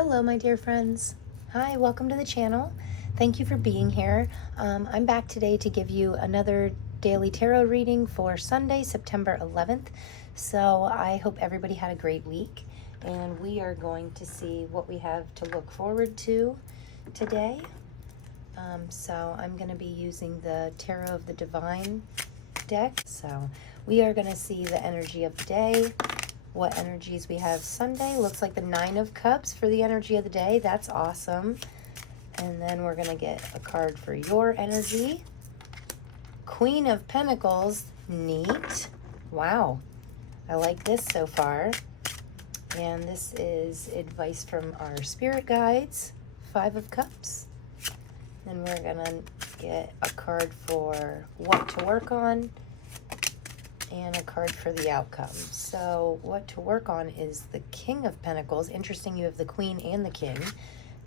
Hello, my dear friends. Hi, welcome to the channel. Thank you for being here. I'm back today to give you another daily tarot reading for Sunday, September 11th. So I hope everybody had a great week, and we are going to see what we have to look forward to today. So I'm going to be using the Tarot of the Divine deck. So we are going to see the energy of the day. What energies we have Sunday. Looks like the 9 of Cups for the energy of the day. That's awesome. And then we're going to get a card for your energy. Queen of Pentacles. Neat. Wow. I like this so far. And this is advice from our spirit guides. 5 of Cups. Then we're going to get a card for what to work on. And a card for the outcome. So what to work on is the King of Pentacles. Interesting, you have the Queen and the King.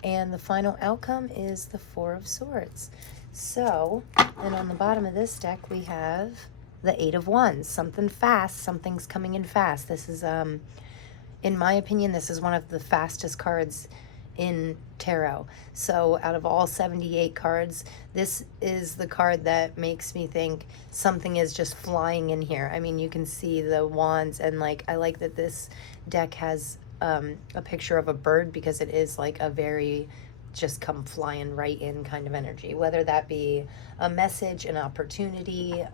And the final outcome is the 4 of Swords. So, and on the bottom of this deck we have the 8 of Wands. Something fast, something's coming in fast. This is, in my opinion, this is one of the fastest cards in tarot. So out of all 78 cards, this is the card that makes me think something is just flying in here. I mean, you can see the wands, and like I like that this deck has a picture of a bird, because it is like a very just come flying right in kind of energy, whether that be a message, an opportunity,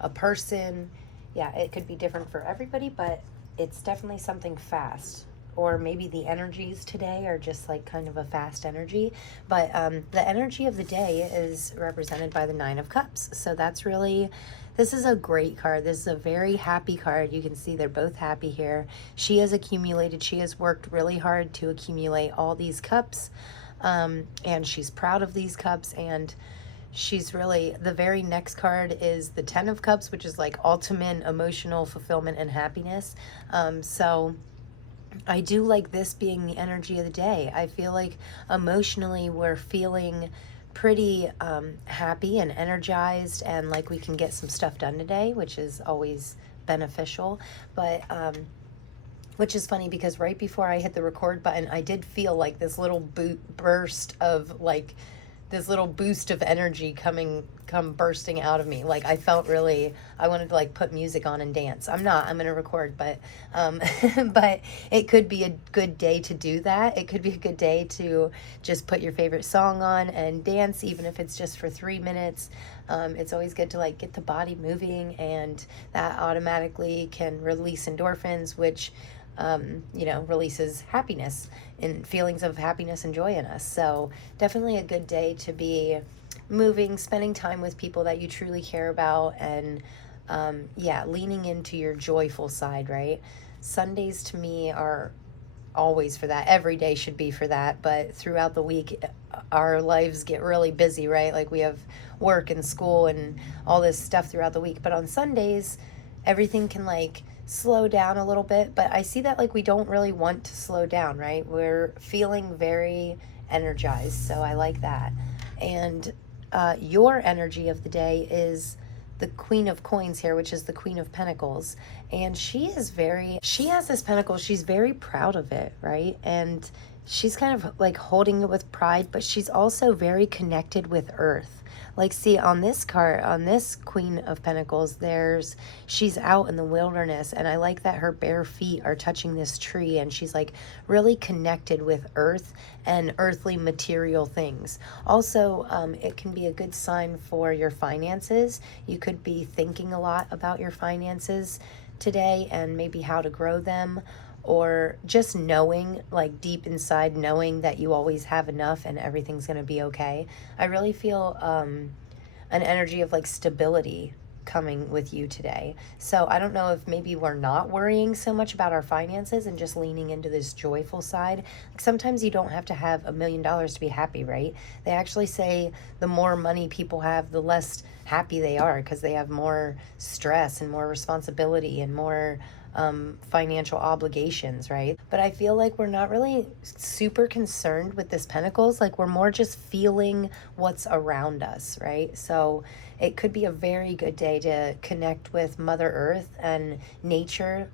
a person. Yeah, it could be different for everybody, but it's definitely something fast. Or maybe the energies today are just like kind of a fast energy. But the energy of the day is represented by the 9 of Cups. So that's really, this is a great card. This is a very happy card. You can see they're both happy here. She has accumulated, she has worked really hard to accumulate all these cups. And she's proud of these cups. And she's really, the very next card is the 10 of Cups, which is like ultimate emotional fulfillment and happiness. So I do like this being the energy of the day. I feel like emotionally we're feeling pretty happy and energized, and like we can get some stuff done today, which is always beneficial. But which is funny, because right before I hit the record button, I did feel like this little burst of like this little boost of energy come bursting out of me. Like I felt really, I wanted to like put music on and dance. I'm gonna record, but but it could be a good day to do that. It could be a good day to just put your favorite song on and dance, even if it's just for 3 minutes. It's always good to like get the body moving, and that automatically can release endorphins, which you know, releases happiness and feelings of happiness and joy in us. So definitely a good day to be moving, spending time with people that you truly care about, and yeah, leaning into your joyful side, right? Sundays to me are always for that. Every day should be for that, but throughout the week our lives get really busy, right? Like we have work and school and all this stuff throughout the week, but on Sundays everything can like slow down a little bit. But I see that like we don't really want to slow down, right? We're feeling very energized, so I like that. And your energy of the day is the Queen of Coins here, which is the Queen of Pentacles. And she has this pentacle, she's very proud of it, right? And she's kind of like holding it with pride, but she's also very connected with Earth. Like, see, on this card, on this Queen of Pentacles, she's out in the wilderness, and I like that her bare feet are touching this tree, and she's like really connected with Earth and earthly material things. Also, it can be a good sign for your finances. You could be thinking a lot about your finances today and maybe how to grow them, or just knowing, like deep inside, knowing that you always have enough and everything's going to be okay. I really feel an energy of like stability coming with you today. So I don't know if maybe we're not worrying so much about our finances and just leaning into this joyful side. Like sometimes you don't have to have $1 million to be happy, right? They actually say the more money people have, the less happy they are, because they have more stress and more responsibility and more financial obligations, right? But I feel like we're not really super concerned with this Pentacles. Like we're more just feeling what's around us, right? So it could be a very good day to connect with Mother Earth and nature.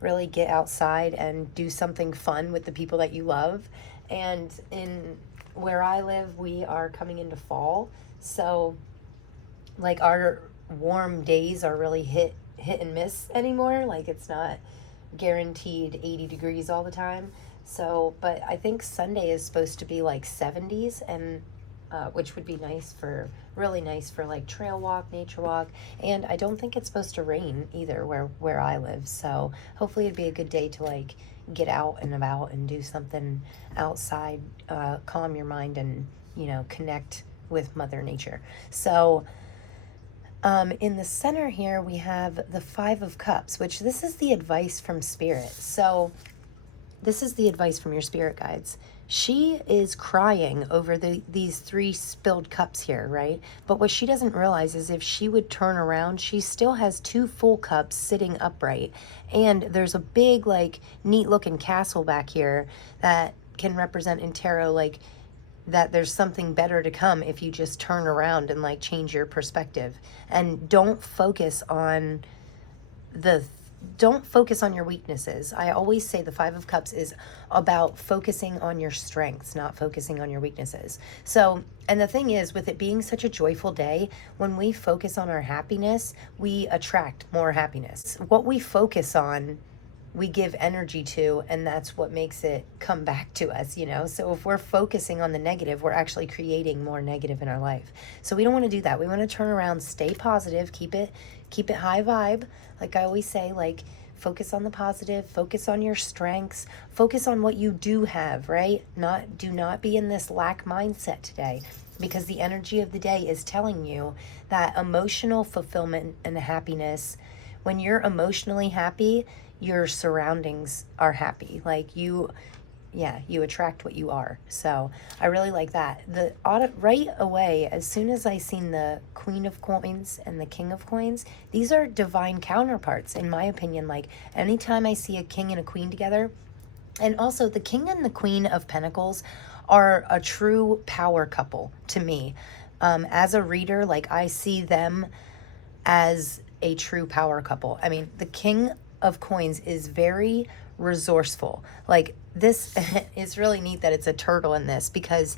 really get outside and do something fun with the people that you love. And in where I live, we are coming into fall, so like our warm days are really hit and miss anymore. Like it's not guaranteed 80 degrees all the time. So, but I think Sunday is supposed to be like 70s, and which would be nice for, really nice for like trail walk, nature walk. And I don't think it's supposed to rain either where I live. So hopefully it'd be a good day to like get out and about and do something outside, calm your mind, and connect with Mother Nature. So in the center here, we have the Five of Cups, which this is the advice from Spirit. So this is the advice from your spirit guides. She is crying over these 3 spilled cups here, right? But what she doesn't realize is if she would turn around, she still has 2 full cups sitting upright. And there's a big, like, neat looking castle back here that can represent in tarot, like, that there's something better to come if you just turn around and like change your perspective. And don't focus on your weaknesses. I always say the Five of Cups is about focusing on your strengths, not focusing on your weaknesses. So, and the thing is, with it being such a joyful day, when we focus on our happiness, we attract more happiness. What we focus on, we give energy to, and that's what makes it come back to us, So if we're focusing on the negative, we're actually creating more negative in our life. So we don't want to do that. We want to turn around, stay positive, keep it high vibe. Like I always say, like, focus on the positive, focus on your strengths, focus on what you do have, right? Do not be in this lack mindset today, because the energy of the day is telling you that emotional fulfillment and happiness, when you're emotionally happy, your surroundings are happy. Like you attract what you are. So I really like that. Right away, as soon as I seen the Queen of Coins and the King of Coins, these are divine counterparts, in my opinion. Like anytime I see a king and a queen together, and also the King and the Queen of Pentacles are a true power couple to me. As a reader, like I see them as a true power couple. I mean, the King of Coins is very resourceful. Like this, it's really neat that it's a turtle in this, because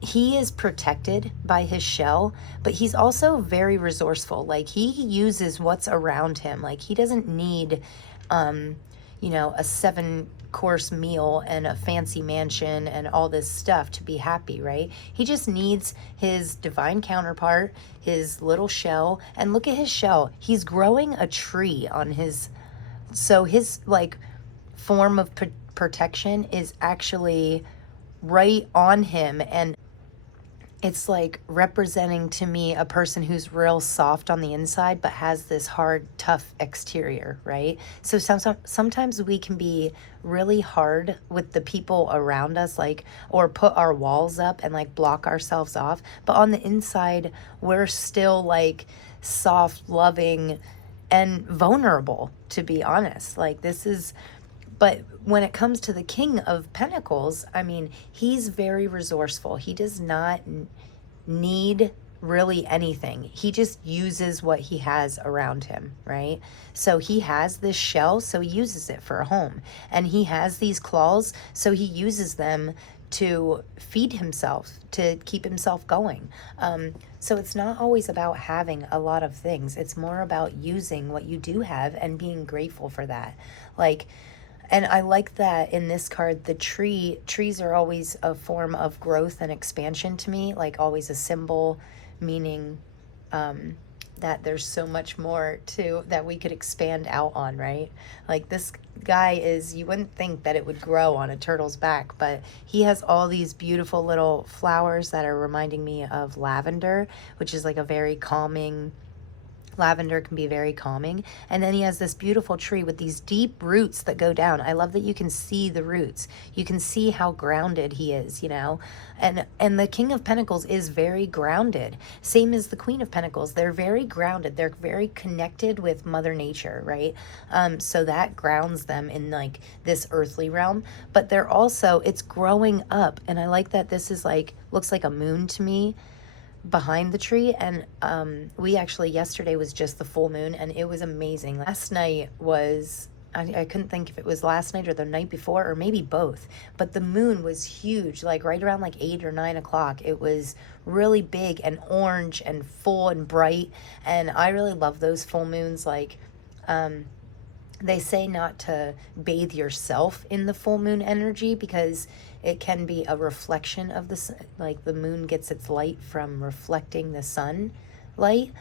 he is protected by his shell, but he's also very resourceful. Like he uses what's around him. Like he doesn't need, a 7-course meal and a fancy mansion and all this stuff to be happy, right? He just needs his divine counterpart, his little shell. And look at his shell. He's growing a tree on his, so his like form of protection is actually right on him. And it's like representing to me a person who's real soft on the inside, but has this hard, tough exterior, right? So sometimes we can be really hard with the people around us, like, or put our walls up and like block ourselves off. But on the inside, we're still like soft, loving, and vulnerable, to be honest. Like this is, but when it comes to the King of Pentacles, I mean, he's very resourceful. He does not need really anything. He just uses what he has around him, right? So he has this shell, so he uses it for a home. And he has these claws, so he uses them to feed himself, to keep himself going. So it's not always about having a lot of things. It's more about using what you do have and being grateful for that. Like, and I like that in this card, the trees are always a form of growth and expansion to me, like always a symbol, meaning that there's so much more that we could expand out on, right? Like this guy you wouldn't think that it would grow on a turtle's back, but he has all these beautiful little flowers that are reminding me of lavender, which is like a very calming, lavender can be very calming. And then he has this beautiful tree with these deep roots that go down. I love that you can see the roots. You can see how grounded he is, And the King of Pentacles is very grounded. Same as the Queen of Pentacles. They're very grounded. They're very connected with Mother Nature, right? So that grounds them in like this earthly realm. But they're also, it's growing up. And I like that this is like, looks like a moon to me behind the tree. And we actually, yesterday was just the full moon, and it was amazing. Last night was I couldn't think if it was last night or the night before or maybe both, but the moon was huge, like right around like 8 or 9 o'clock. It was really big and orange and full and bright, and I really love those full moons. Like, they say not to bathe yourself in the full moon energy because it can be a reflection of the sun. Like, the moon gets its light from reflecting the sun light,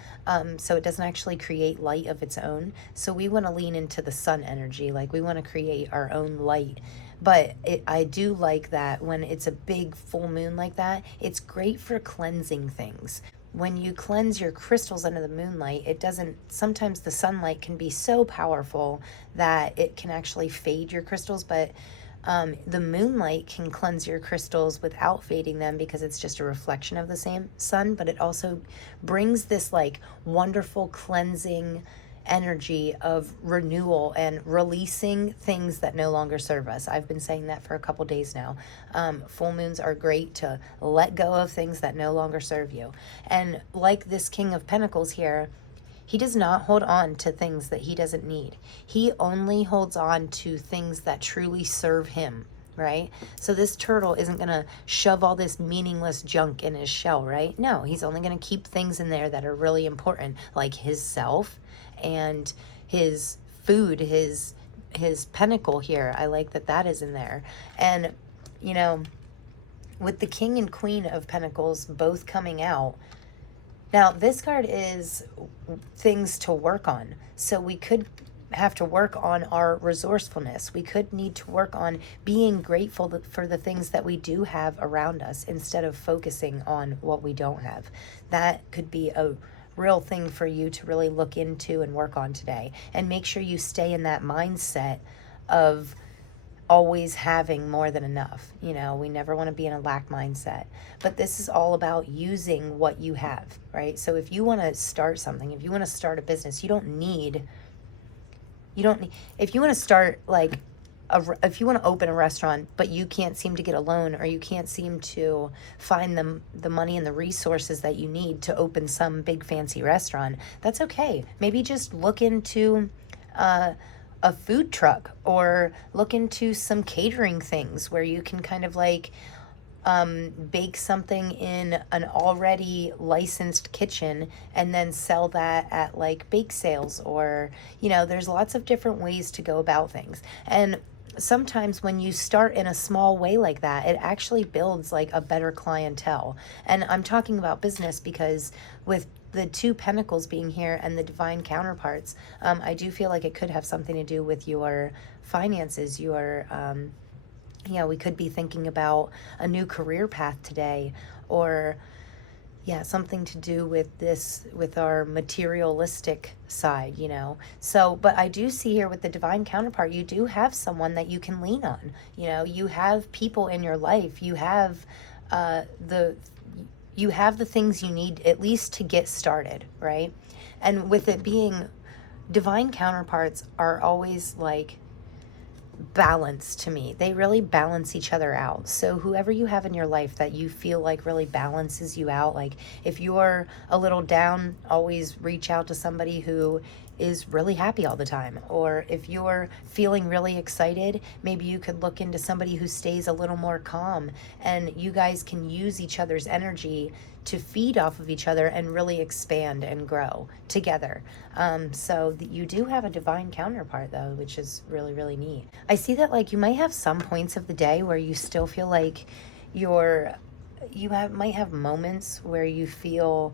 so it doesn't actually create light of its own. So we want to lean into the sun energy, like we want to create our own light. But I do like that when it's a big full moon like that, it's great for cleansing things. When you cleanse your crystals under the moonlight, it doesn't, sometimes the sunlight can be so powerful that it can actually fade your crystals, but the moonlight can cleanse your crystals without fading them because it's just a reflection of the same sun, but it also brings this like wonderful cleansing energy of renewal and releasing things that no longer serve us. I've been saying that for a couple days now. Full moons are great to let go of things that no longer serve you. And like this King of Pentacles here, he does not hold on to things that he doesn't need. He only holds on to things that truly serve him, right? So this turtle isn't going to shove all this meaningless junk in his shell, right? No, he's only going to keep things in there that are really important, like his self and his food, his pentacle here. I like that that is in there. And, you know, with the King and Queen of Pentacles both coming out, now, this card is things to work on. So we could have to work on our resourcefulness. We could need to work on being grateful for the things that we do have around us instead of focusing on what we don't have. That could be a real thing for you to really look into and work on today. And make sure you stay in that mindset of always having more than enough. You know, we never want to be in a lack mindset. But this is all about using what you have, right? So if you want to start something, if you want to start a business, you don't need, if you want to start like, if you want to open a restaurant, but you can't seem to get a loan or you can't seem to find the money and the resources that you need to open some big fancy restaurant, that's okay. Maybe just look into, a food truck or look into some catering things where you can kind of like bake something in an already licensed kitchen and then sell that at like bake sales, or, you know, there's lots of different ways to go about things. And sometimes when you start in a small way like that, it actually builds like a better clientele. And I'm talking about business because with the two pentacles being here and the divine counterparts, I do feel like it could have something to do with your finances, your, we could be thinking about a new career path today, or something to do with this, with our materialistic side, you know. So, but I do see here with the divine counterpart, you do have someone that you can lean on. You know, you have people in your life, you have the things you need at least to get started, right? And with it being, divine counterparts are always like balance to me. They really balance each other out. So whoever you have in your life that you feel like really balances you out, like if you're a little down, always reach out to somebody who is really happy all the time. Or if you're feeling really excited, maybe you could look into somebody who stays a little more calm, and you guys can use each other's energy to feed off of each other and really expand and grow together. So you do have a divine counterpart though, which is really, really neat. I see that like you might have some points of the day where you still feel like might have moments where you feel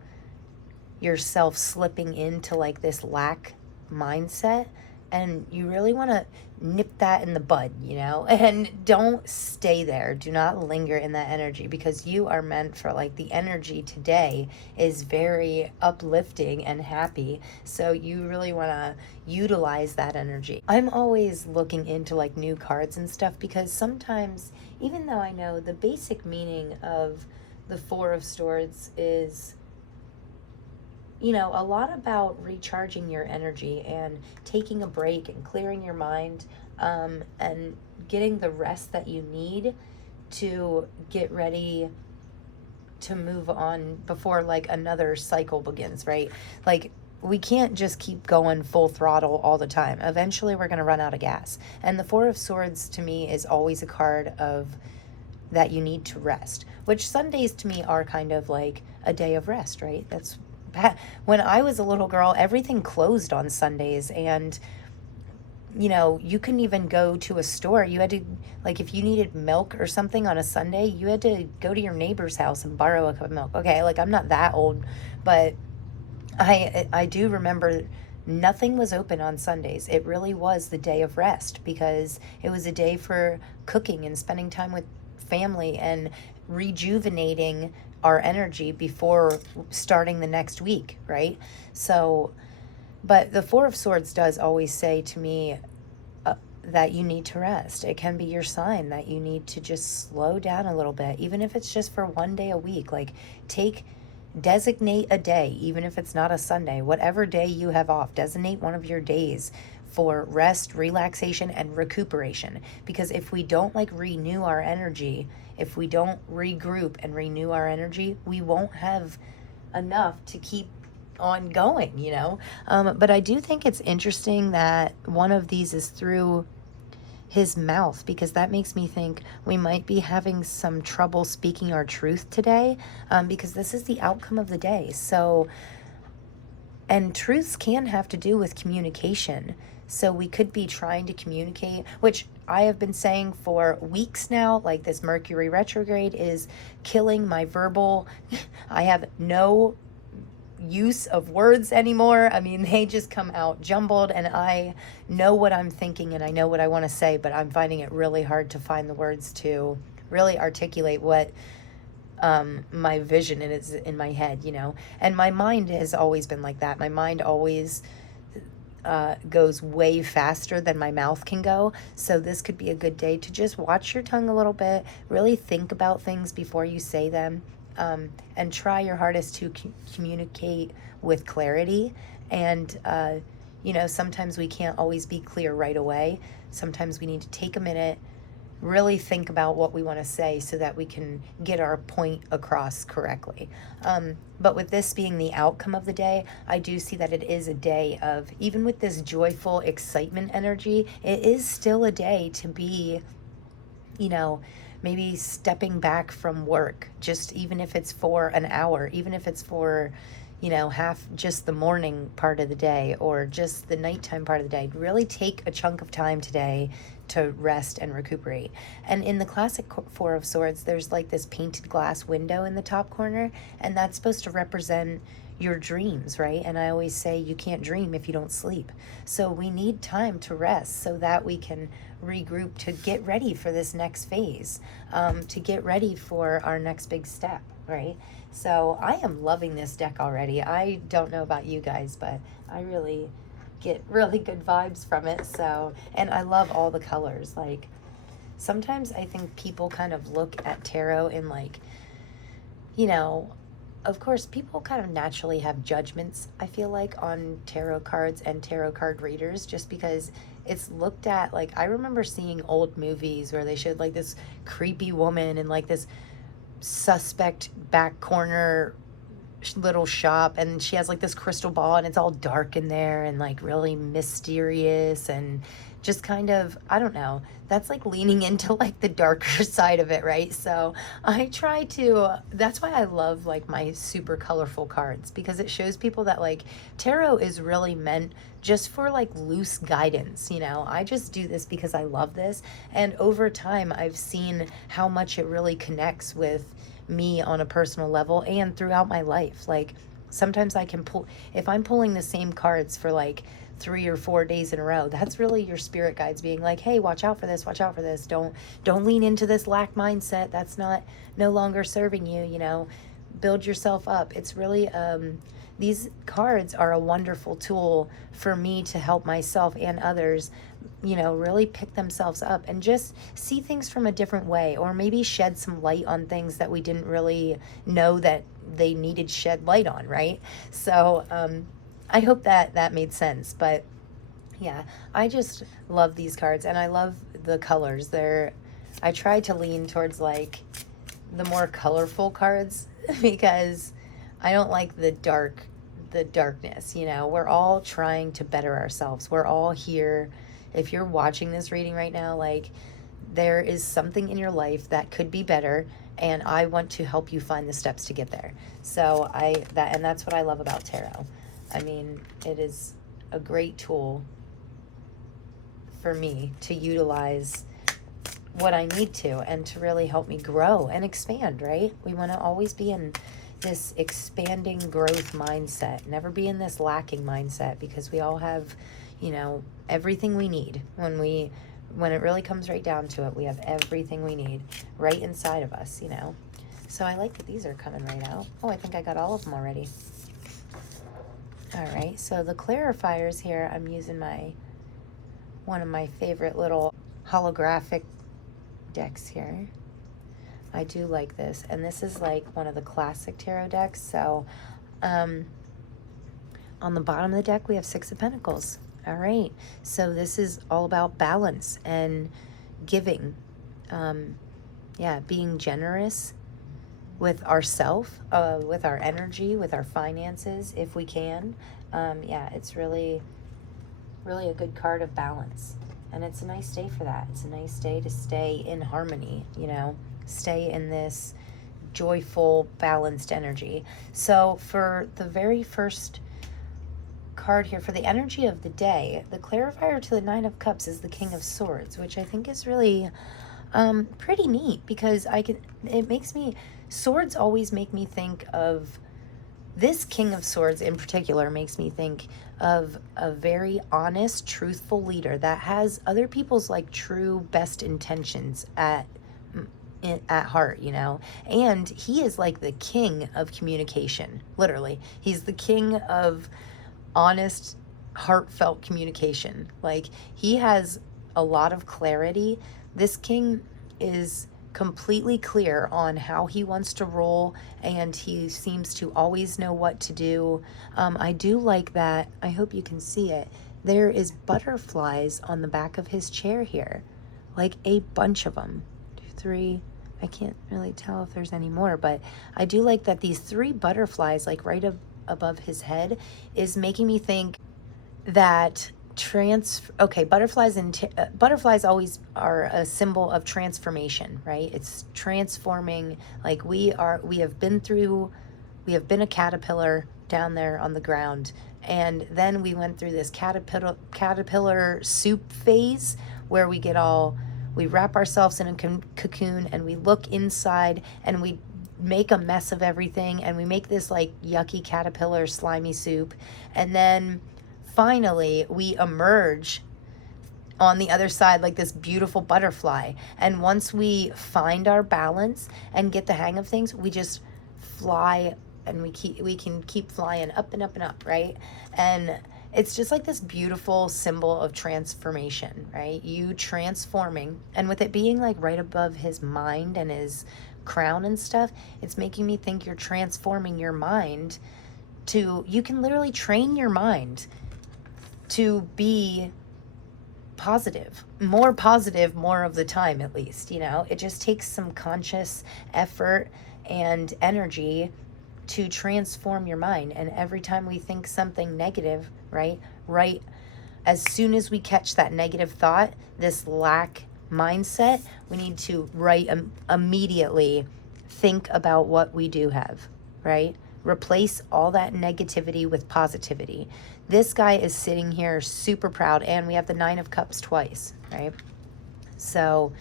yourself slipping into like this lack mindset, and you really want to nip that in the bud, you know, and don't stay there. Do not linger in that energy, because you are meant for like, the energy today is very uplifting and happy. So you really want to utilize that energy. I'm always looking into like new cards and stuff, because sometimes, even though I know the basic meaning of the Four of Swords is, you know, a lot about recharging your energy and taking a break and clearing your mind, and getting the rest that you need to get ready to move on before like another cycle begins, right? Like we can't just keep going full throttle all the time. Eventually we're going to run out of gas. And the Four of Swords to me is always a card of that you need to rest, which Sundays to me are kind of like a day of rest, right? That's when I was a little girl, everything closed on Sundays, and you know, you couldn't even go to a store. You had to, like, if you needed milk or something on a Sunday, you had to go to your neighbor's house and borrow a cup of milk. Okay, like, I'm not that old, but I do remember nothing was open on Sundays. It really was the day of rest, because it was a day for cooking and spending time with family and rejuvenating our energy before starting the next week, right? So, but the Four of Swords does always say to me that you need to rest. It can be your sign that you need to just slow down a little bit, even if it's just for one day a week. Like, designate a day, even if it's not a Sunday, whatever day you have off, designate one of your days for rest, relaxation, and recuperation. Because if we don't like renew our energy, if we don't regroup and renew our energy, we won't have enough to keep on going, you know? But I do think it's interesting that one of these is through his mouth, because that makes me think we might be having some trouble speaking our truth today, because this is the outcome of the day. So, and truths can have to do with communication. So we could be trying to communicate, which I have been saying for weeks now, like this Mercury retrograde is killing my verbal. I have no use of words anymore. I mean, they just come out jumbled, and I know what I'm thinking and I know what I want to say, but I'm finding it really hard to find the words to really articulate what my vision is in my head, you know. And my mind has always been like that. My mind always goes way faster than my mouth can go. So this could be a good day to just watch your tongue a little bit, really think about things before you say them, and try your hardest to communicate with clarity. And, you know, sometimes we can't always be clear right away. Sometimes we need to take a minute, really think about what we want to say so that we can get our point across correctly. But with this being the outcome of the day, I do see that it is a day of, even with this joyful excitement energy, it is still a day to be, you know, maybe stepping back from work, just even if it's for an hour, even if it's for, you know, half just the morning part of the day or just the nighttime part of the day. Really take a chunk of time today to rest and recuperate. And in the classic Four of Swords, there's like this painted glass window in the top corner, and that's supposed to represent your dreams, right? And I always say you can't dream if you don't sleep. So we need time to rest so that we can regroup to get ready for this next phase, to get ready for our next big step, right? So I am loving this deck already. I don't know about you guys, but I really get really good vibes from it. So, and I love all the colors. Like, sometimes I think people kind of look at tarot in like, you know, of course, people kind of naturally have judgments, I feel like, on tarot cards and tarot card readers, just because it's looked at like, I remember seeing old movies where they showed like this creepy woman in like this suspect back corner little shop, and she has like this crystal ball, and it's all dark in there and like really mysterious and just kind of, I don't know, that's like leaning into like the darker side of it, right? So I try to, that's why I love like my super colorful cards, because it shows people that like tarot is really meant just for like loose guidance, you know. I just do this because I love this, and over time I've seen how much it really connects with me on a personal level and throughout my life. Like, sometimes I can pull, if I'm pulling the same cards for like 3 or 4 days in a row, that's really your spirit guides being like, hey, watch out for this, watch out for this, don't lean into this lack mindset, that's not no longer serving you, you know, build yourself up. It's really these cards are a wonderful tool for me to help myself and others, you know, really pick themselves up and just see things from a different way, or maybe shed some light on things that we didn't really know that they needed shed light on, right? So I hope that made sense. But yeah, I just love these cards, and I love the colors. I try to lean towards like the more colorful cards because I don't like the dark the darkness, you know. We're all trying to better ourselves. We're all here. If you're watching this reading right now, like, there is something in your life that could be better, and I want to help you find the steps to get there. So that's what I love about tarot. I mean, it is a great tool for me to utilize what I need to, and to really help me grow and expand, right? We want to always be in this expanding growth mindset, never be in this lacking mindset, because we all have, you know, everything we need. When it really comes right down to it, we have everything we need right inside of us, you know. So I like that these are coming right out. Oh, I think I got all of them already. All right, so the clarifiers here, I'm using one of my favorite little holographic decks here. I do like this, and this is like one of the classic tarot decks. So on the bottom of the deck we have Six of Pentacles. All right, so this is all about balance and giving, being generous with ourself, with our energy, with our finances, if we can. It's really a good card of balance. And it's a nice day for that. It's a nice day to stay in harmony, you know, stay in this joyful, balanced energy. So for the very first card here, for the energy of the day, the clarifier to the Nine of Cups is the King of Swords, which I think is really pretty neat, because swords always make me think of, this King of Swords in particular makes me think of a very honest, truthful leader that has other people's like true best intentions at heart, you know. And he is like the king of communication, literally. He's the king of honest, heartfelt communication. Like, he has a lot of clarity. This king is completely clear on how he wants to roll, and he seems to always know what to do. I do like that. I hope you can see it. There is butterflies on the back of his chair here, like a bunch of them. 2, 3. I can't really tell if there's any more, but I do like that these 3 butterflies, like right above his head, is making me think that butterflies always are a symbol of transformation, right? It's transforming. Like, we have been a caterpillar down there on the ground, and then we went through this caterpillar soup phase where we wrap ourselves in a cocoon, and we look inside, and we make a mess of everything, and we make this like yucky caterpillar slimy soup, and then finally we emerge on the other side like this beautiful butterfly. And once we find our balance and get the hang of things, we just fly, and we can keep flying up and up and up, right? And it's just like this beautiful symbol of transformation, right? You transforming, and with it being like right above his mind and his crown and stuff, it's making me think you're transforming your mind you can literally train your mind to be more positive more of the time, at least, you know. It just takes some conscious effort and energy to transform your mind. And every time we think something negative, right, as soon as we catch that negative thought, this lack mindset, we need to immediately think about what we do have, right? Replace all that negativity with positivity. This guy is sitting here super proud, and we have the Nine of Cups twice, right? So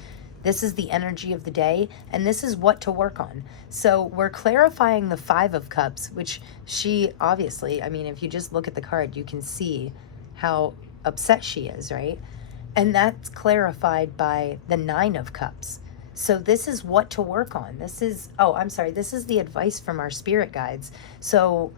this is the energy of the day, and this is what to work on. So we're clarifying the Five of Cups, which she obviously, I mean, if you just look at the card, you can see how upset she is, right? And that's clarified by the Nine of Cups. So this is what to work on. This is the advice from our spirit guides. So,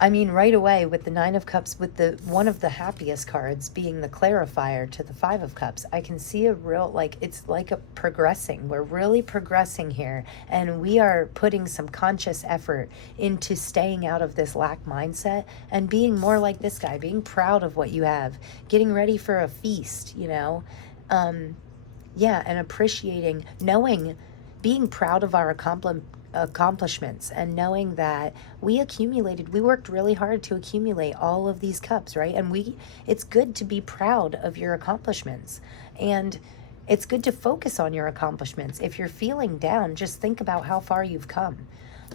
I mean, right away with the Nine of Cups, with one of the happiest cards being the clarifier to the Five of Cups, I can see a real, like, it's like a progressing. We're really progressing here, and we are putting some conscious effort into staying out of this lack mindset and being more like this guy, being proud of what you have, getting ready for a feast, you know, and appreciating, knowing, being proud of our accomplishments, and knowing that we worked really hard to accumulate all of these cups, right? And it's good to be proud of your accomplishments, and it's good to focus on your accomplishments. If you're feeling down, just think about how far you've come.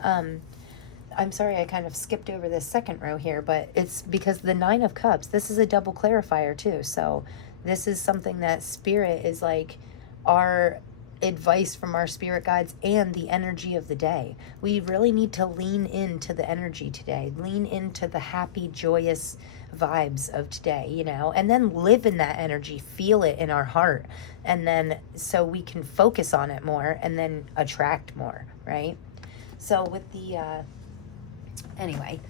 I'm sorry I kind of skipped over this second row here, but it's because the Nine of Cups, this is a double clarifier too. So this is something that Spirit is like our advice from our spirit guides and the energy of the day. We really need to lean into the energy today, lean into the happy, joyous vibes of today, you know, and then live in that energy, feel it in our heart. And then so we can focus on it more and then attract more, right? So with the, anyway,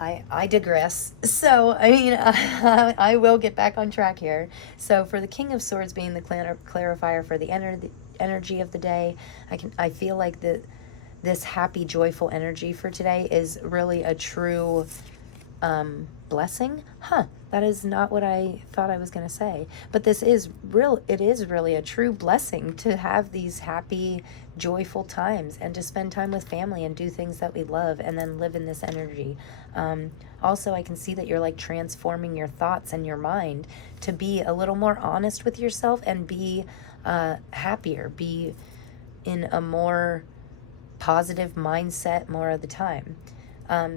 I digress. So, I mean, I will get back on track here. So for the King of Swords being the clarifier for the energy of the day, I feel like this happy, joyful energy for today is really a true blessing. That is not what I thought I was going to say. But it is really a true blessing to have these happy, joyful times and to spend time with family and do things that we love and then live in this energy. Also, I can see that you're like transforming your thoughts and your mind to be a little more honest with yourself and be happier, be in a more positive mindset more of the time.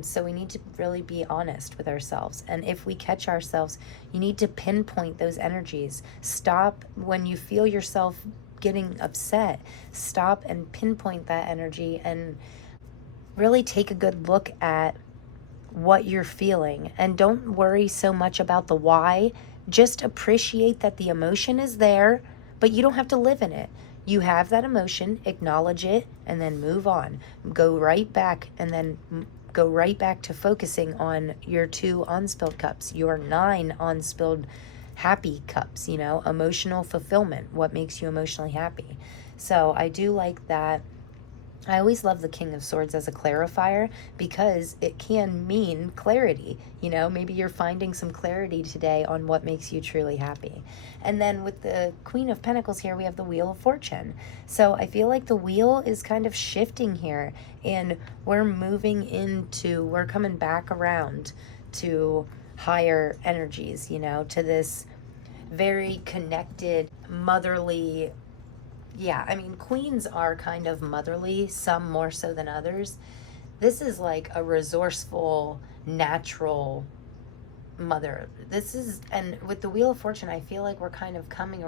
So we need to really be honest with ourselves. And if we catch ourselves, you need to pinpoint those energies. Stop when you feel yourself getting upset. Stop and pinpoint that energy and really take a good look at what you're feeling. And don't worry so much about the why. Just appreciate that the emotion is there, but you don't have to live in it. You have that emotion, acknowledge it, and then move on. Go right back to focusing on your 2 unspilled cups, your 9 unspilled happy cups, you know, emotional fulfillment, what makes you emotionally happy. So I do like that. I always love the King of Swords as a clarifier because it can mean clarity. You know, maybe you're finding some clarity today on what makes you truly happy. And then with the Queen of Pentacles here, we have the Wheel of Fortune. So I feel like the wheel is kind of shifting here and we're coming back around to higher energies, you know, to this very connected, motherly. Yeah, I mean, queens are kind of motherly, some more so than others. This is like a resourceful, natural mother. And with the Wheel of Fortune, I feel like we're kind of coming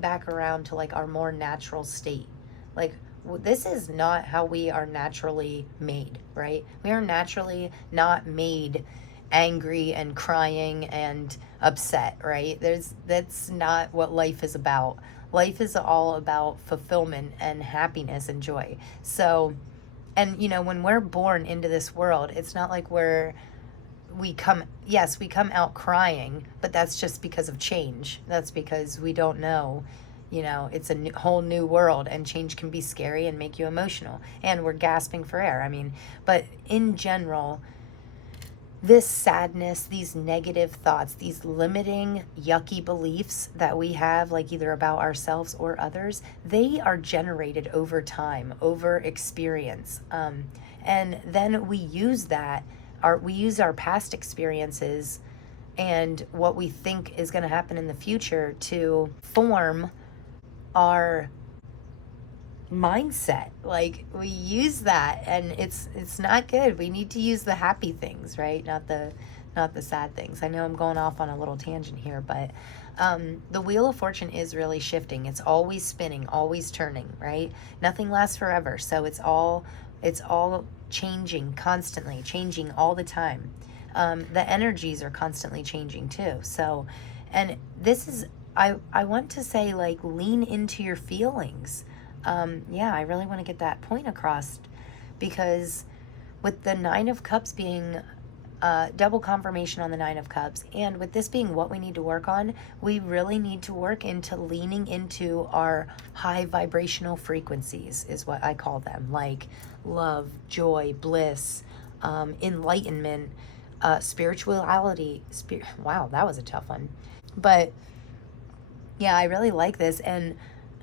back around to like our more natural state. Like, this is not how we are naturally made, right? We are naturally not made angry and crying and upset, right? That's not what life is about. Life is all about fulfillment and happiness and joy. So, and you know, when we're born into this world, it's not like we come out crying, but that's just because of change. That's because we don't know, you know, it's a whole new world and change can be scary and make you emotional. And we're gasping for air. I mean, but in general, this sadness, these negative thoughts, these limiting, yucky beliefs that we have, like either about ourselves or others, they are generated over time, over experience. And then we use our past experiences and what we think is going to happen in the future to form our mindset. Like, we use that and it's not good. We need to use the happy things, right? Not the sad things. I know I'm going off on a little tangent here, but the Wheel of Fortune is really shifting. It's always spinning, always turning, right? Nothing lasts forever. So it's all changing, constantly changing all the time. The energies are constantly changing too. So, and this is, I want to say, like, lean into your feelings. I really want to get that point across, because with the 9 of Cups being double confirmation on the 9 of Cups, and with this being what we need to work on, we really need to work into leaning into our high vibrational frequencies, is what I call them, like love, joy, bliss, enlightenment, spirituality. Wow, that was a tough one. But yeah, I really like this, and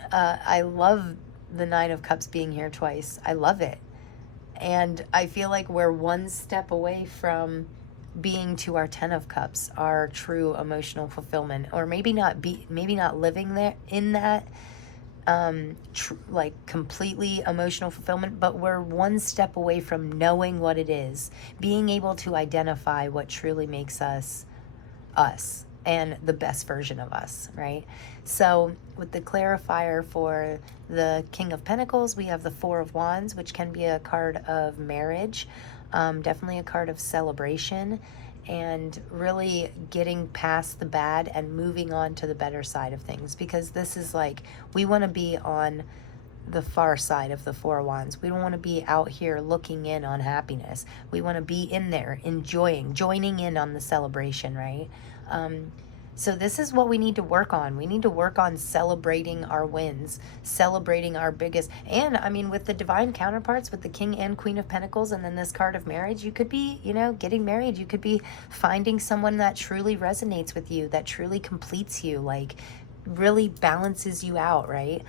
I love the Nine of Cups being here twice. I love it. And I feel like we're one step away from being to our 10 of Cups, our true emotional fulfillment, or maybe not living there in that like completely emotional fulfillment, but we're one step away from knowing what it is, being able to identify what truly makes us us and the best version of us, right? So with the clarifier for the King of Pentacles, we have the Four of Wands, which can be a card of marriage, definitely a card of celebration, and really getting past the bad and moving on to the better side of things, because this is like, we want to be on the far side of the Four of Wands. We don't want to be out here looking in on happiness. We want to be in there enjoying, joining in on the celebration, right? So this is what we need to work on. We need to work on celebrating our wins, celebrating our biggest, and I mean, with the divine counterparts, with the King and Queen of Pentacles, and then this card of marriage, you could be, you know, getting married. You could be finding someone that truly resonates with you, that truly completes you, like really balances you out, right?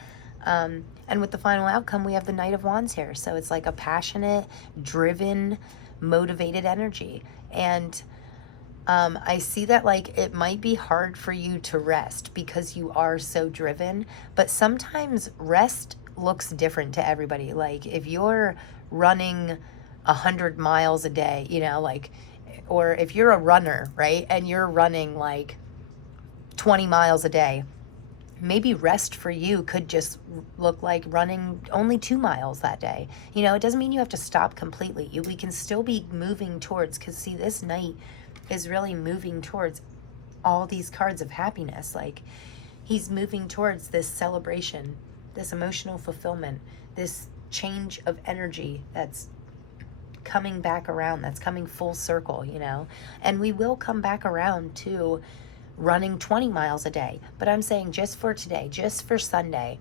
And with the final outcome, we have the Knight of Wands here. So it's like a passionate, driven, motivated energy. And I see that like it might be hard for you to rest because you are so driven, but sometimes rest looks different to everybody. Like if you're running 100 miles a day, you know, like, or if you're a runner, right, and you're running like 20 miles a day, maybe rest for you could just look like running only 2 miles that day. You know, it doesn't mean you have to stop completely. We can still be moving towards, because see, this Knight is really moving towards all these cards of happiness. Like he's moving towards this celebration, this emotional fulfillment, this change of energy that's coming back around, that's coming full circle, you know. And we will come back around to running 20 miles a day. But I'm saying just for today, just for Sunday,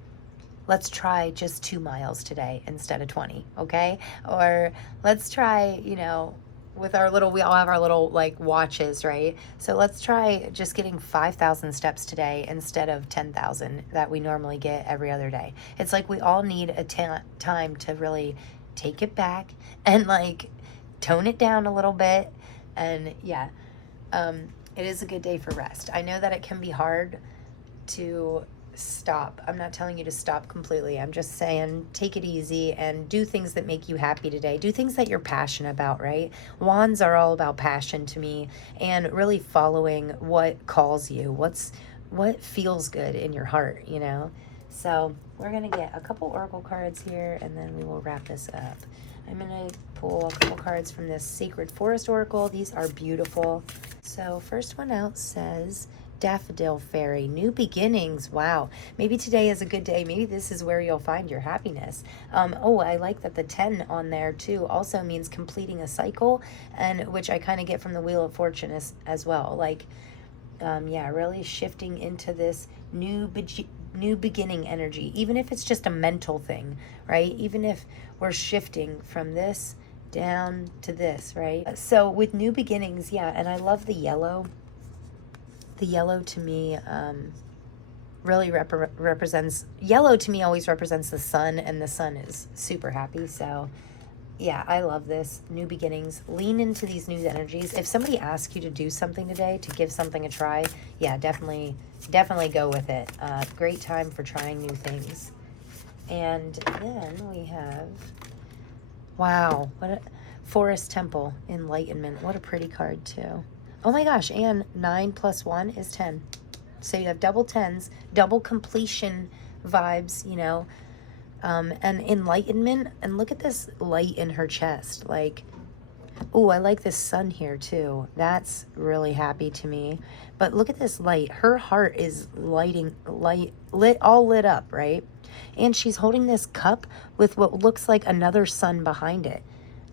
let's try just 2 miles today instead of 20, okay? Or let's try, you know, with our little, we all have our little like watches, right? So let's try just getting 5,000 steps today instead of 10,000 that we normally get every other day. It's like we all need a time to really take it back and like tone it down a little bit. And yeah, it is a good day for rest. I know that it can be hard to stop. I'm not telling you to stop completely. I'm just saying take it easy and do things that make you happy today. Do things that you're passionate about, right? Wands are all about passion to me, and really following what calls you, what feels good in your heart, you know? So we're going to get a couple oracle cards here, and then we will wrap this up. I'm going to pull a couple cards from this Sacred Forest Oracle. These are beautiful. So first one out says, Daffodil Fairy, new beginnings. Wow. Maybe today is a good day. Maybe this is where you'll find your happiness. Oh, I like that the 10 on there too also means completing a cycle, and which I kind of get from the Wheel of Fortune as well. Like, yeah, really shifting into this new beginning energy, even if it's just a mental thing, right? Even if we're shifting from this down to this, right? So with new beginnings, yeah, and I love the yellow. The yellow to me really represents, yellow to me always represents the sun, and the sun is super happy. So yeah, I love this. New beginnings. Lean into these new energies. If somebody asks you to do something today, to give something a try, yeah, definitely go with it. Great time for trying new things. And then we have, wow, what a Forest Temple, Enlightenment. What a pretty card too. Oh my gosh, and 9 plus 1 is 10. So you have double 10s, double completion vibes, you know, and enlightenment. And look at this light in her chest. Like, oh, I like this sun here too. That's really happy to me. But look at this light. Her heart is all lit up, right? And she's holding this cup with what looks like another sun behind it.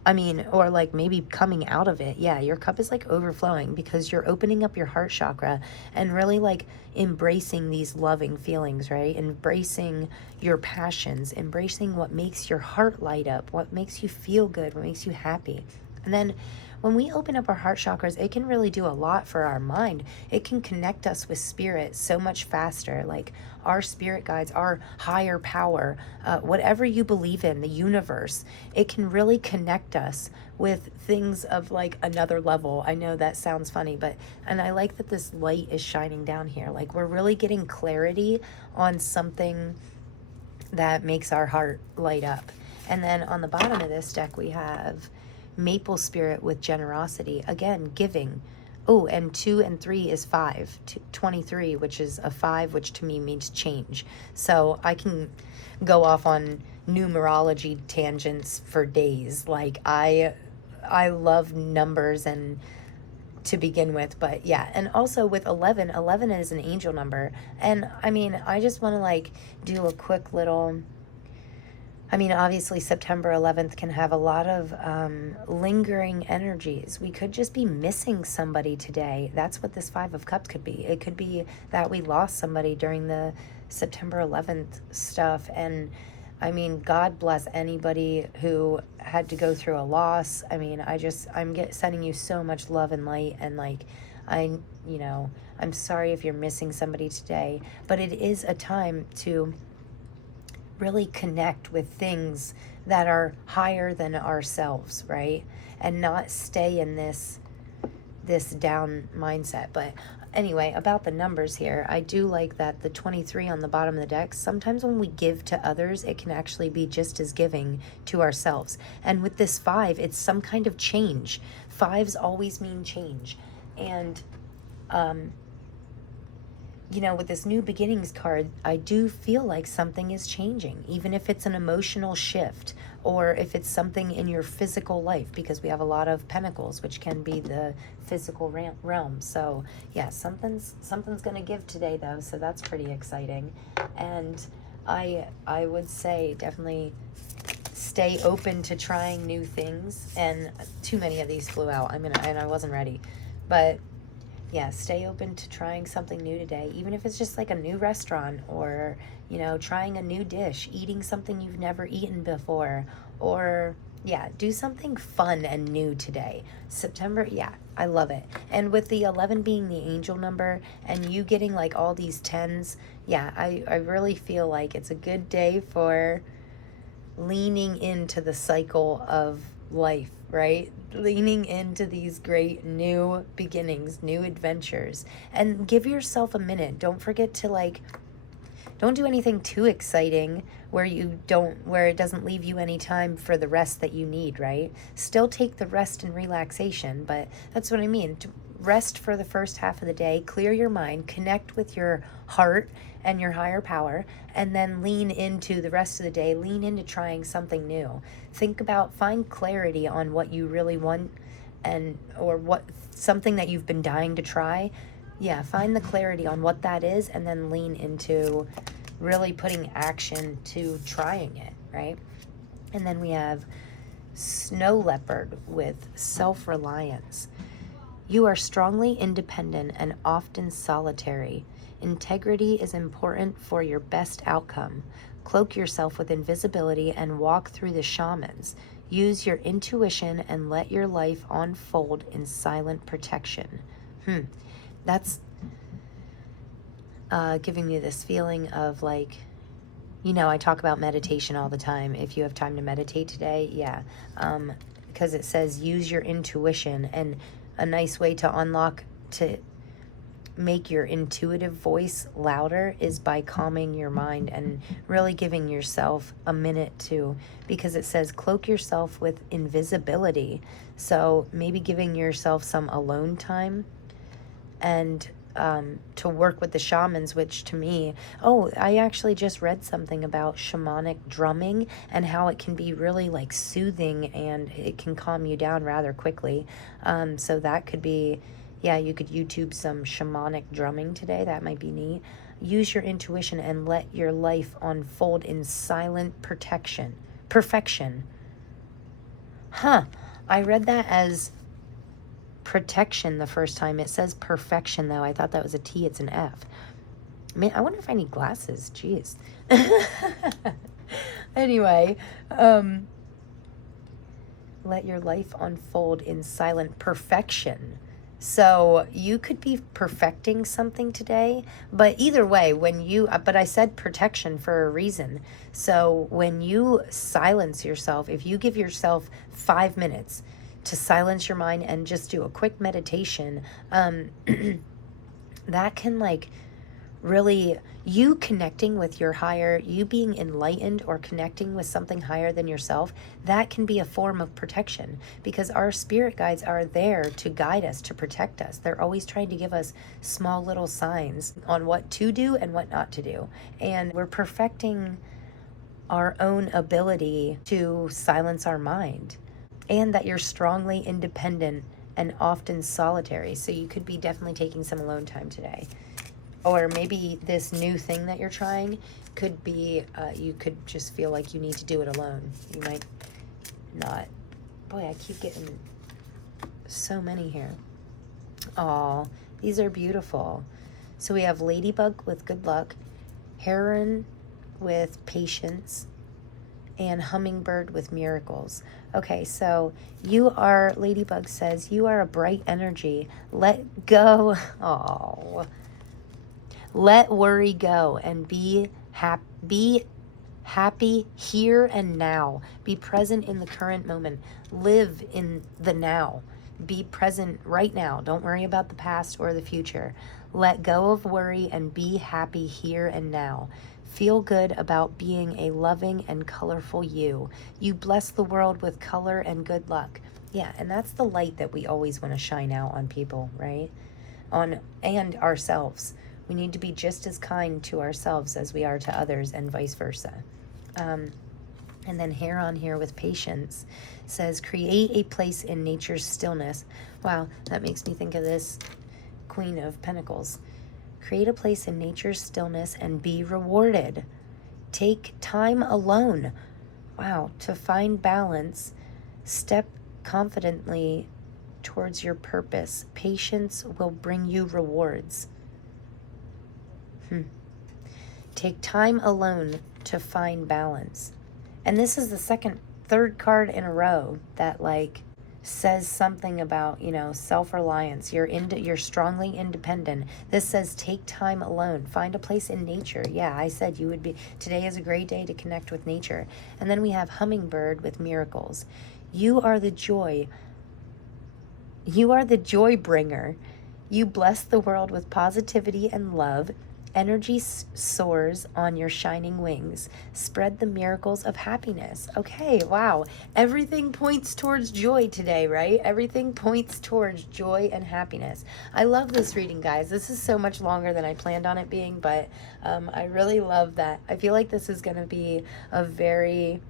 I mean, or like maybe coming out of it. Yeah, your cup is like overflowing because you're opening up your heart chakra and really like embracing these loving feelings, right? Embracing your passions, embracing what makes your heart light up, what makes you feel good, what makes you happy. And then when we open up our heart chakras, it can really do a lot for our mind. It can connect us with spirit so much faster, like our spirit guides, our higher power, whatever you believe in, the universe. It can really connect us with things of like another level. I know that sounds funny, and I like that this light is shining down here. Like we're really getting clarity on something that makes our heart light up. And then on the bottom of this deck, we have Maple Spirit with generosity. Again, giving. Oh, and 2 and 3 is 5. 23, which is a 5, which to me means change. So I can go off on numerology tangents for days. Like I love numbers and to begin with, but yeah. And also with 11 is an angel number. And I mean, I just want to like do a quick little, I mean, obviously September 11th can have a lot of lingering energies. We could just be missing somebody today. That's what this 5 of Cups could be. It could be that we lost somebody during the September 11th stuff. And I mean, God bless anybody who had to go through a loss. I mean, I'm sending you so much love and light. And like, I'm sorry if you're missing somebody today, but it is a time to really connect with things that are higher than ourselves, right? And not stay in this down mindset. But anyway, about the numbers here, I do like that the 23 on the bottom of the deck, sometimes when we give to others, it can actually be just as giving to ourselves. And with this 5, it's some kind of change. 5s always mean change. And with this new beginnings card, I do feel like something is changing, even if it's an emotional shift or if it's something in your physical life, because we have a lot of pentacles, which can be the physical realm. So yeah, something's going to give today though. So that's pretty exciting. And I would say definitely stay open to trying new things. And too many of these flew out. And I wasn't ready, but yeah, stay open to trying something new today, even if it's just like a new restaurant or, trying a new dish, eating something you've never eaten before, or yeah, do something fun and new today. September, yeah, I love it. And with the 11 being the angel number and you getting like all these 10s, yeah, I really feel like it's a good day for leaning into the cycle of life, right? Leaning into these great new beginnings, new adventures, and give yourself a minute. Don't forget to don't do anything too exciting where it doesn't leave you any time for the rest that you need, right? Still take the rest and relaxation, but that's what I mean. Rest for the first half of the day, clear your mind, connect with your heart and your higher power, and then lean into the rest of the day, lean into trying something new. Find clarity on what you really want or what something that you've been dying to try. Yeah, find the clarity on what that is and then lean into really putting action to trying it, right? And then we have Snow Leopard with self-reliance. You are strongly independent and often solitary. Integrity is important for your best outcome. Cloak yourself with invisibility and walk through the shamans. Use your intuition and let your life unfold in silent protection. That's giving me this feeling of like, I talk about meditation all the time. If you have time to meditate today, yeah. Because it says use your intuition, and a nice way to make your intuitive voice louder is by calming your mind and really giving yourself a minute because it says cloak yourself with invisibility. So maybe giving yourself some alone time and to work with the shamans, which to me, I actually just read something about shamanic drumming and how it can be really like soothing and it can calm you down rather quickly. So that could be, yeah, you could YouTube some shamanic drumming today. That might be neat. Use your intuition and let your life unfold in silent perfection. I read that as protection the first time. It says perfection though. I thought that was a T. It's an F. Man, I wonder if I need glasses. Jeez. Anyway, let your life unfold in silent perfection. So you could be perfecting something today, but either way, but I said protection for a reason. So when you silence yourself, if you give yourself 5 minutes to silence your mind and just do a quick meditation, that can like really, you connecting with your higher, you being enlightened or connecting with something higher than yourself, that can be a form of protection, because our spirit guides are there to guide us, to protect us. They're always trying to give us small little signs on what to do and what not to do. And we're perfecting our own ability to silence our mind, and that you're strongly independent and often solitary. So you could be definitely taking some alone time today. Or maybe this new thing that you're trying could be, you could just feel like you need to do it alone. You might not. Boy, I keep getting so many here. Aw, these are beautiful. So we have Ladybug with good luck, Heron with patience, and Hummingbird with miracles. Okay, so you are, Ladybug says, you are a bright energy. Let go. Oh. Let worry go and be happy here and now. Be present in the current moment. Live in the now. Be present right now. Don't worry about the past or the future. Let go of worry and be happy here and now. Feel good about being a loving and colorful you. You bless the world with color and good luck. Yeah, and that's the light that we always want to shine out on people, right? And ourselves. We need to be just as kind to ourselves as we are to others, and vice versa. And then Heron here with patience says, create a place in nature's stillness. Wow, that makes me think of this Queen of Pentacles. Create a place in nature's stillness and be rewarded. Take time alone. Wow, to find balance. Step confidently towards your purpose. Patience will bring you rewards. Take time alone to find balance. And this is the third card in a row that like says something about, you know, self-reliance. You're strongly independent. This says take time alone. Find a place in nature. Yeah, I said you would be. Today is a great day to connect with nature. And then we have Hummingbird with miracles. You are the joy. You are the joy bringer. You bless the world with positivity and love. Energy soars on your shining wings. Spread the miracles of happiness. Okay, wow. Everything points towards joy today, right? Everything points towards joy and happiness. I love this reading, guys. This is so much longer than I planned on it being, but I really love that. I feel like this is going to be a very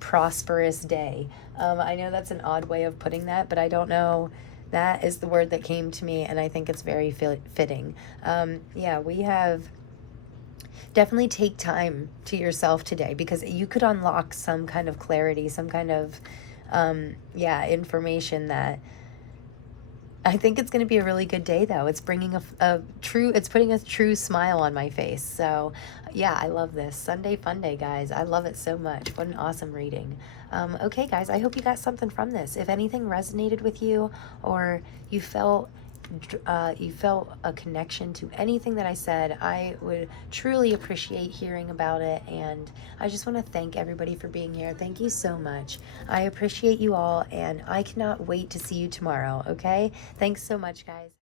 prosperous day. I know that's an odd way of putting that, but I don't know. That is the word that came to me, and I think it's very fitting. Yeah, we have definitely take time to yourself today, because you could unlock some kind of clarity, some kind of, information that I think it's going to be a really good day, though. It's bringing it's putting a true smile on my face. So, yeah, I love this. Sunday fun day, guys. I love it so much. What an awesome reading. Okay, guys, I hope you got something from this. If anything resonated with you, or you felt a connection to anything that I said, I would truly appreciate hearing about it. And I just want to thank everybody for being here. Thank you so much. I appreciate you all, and I cannot wait to see you tomorrow. Okay, thanks so much, guys.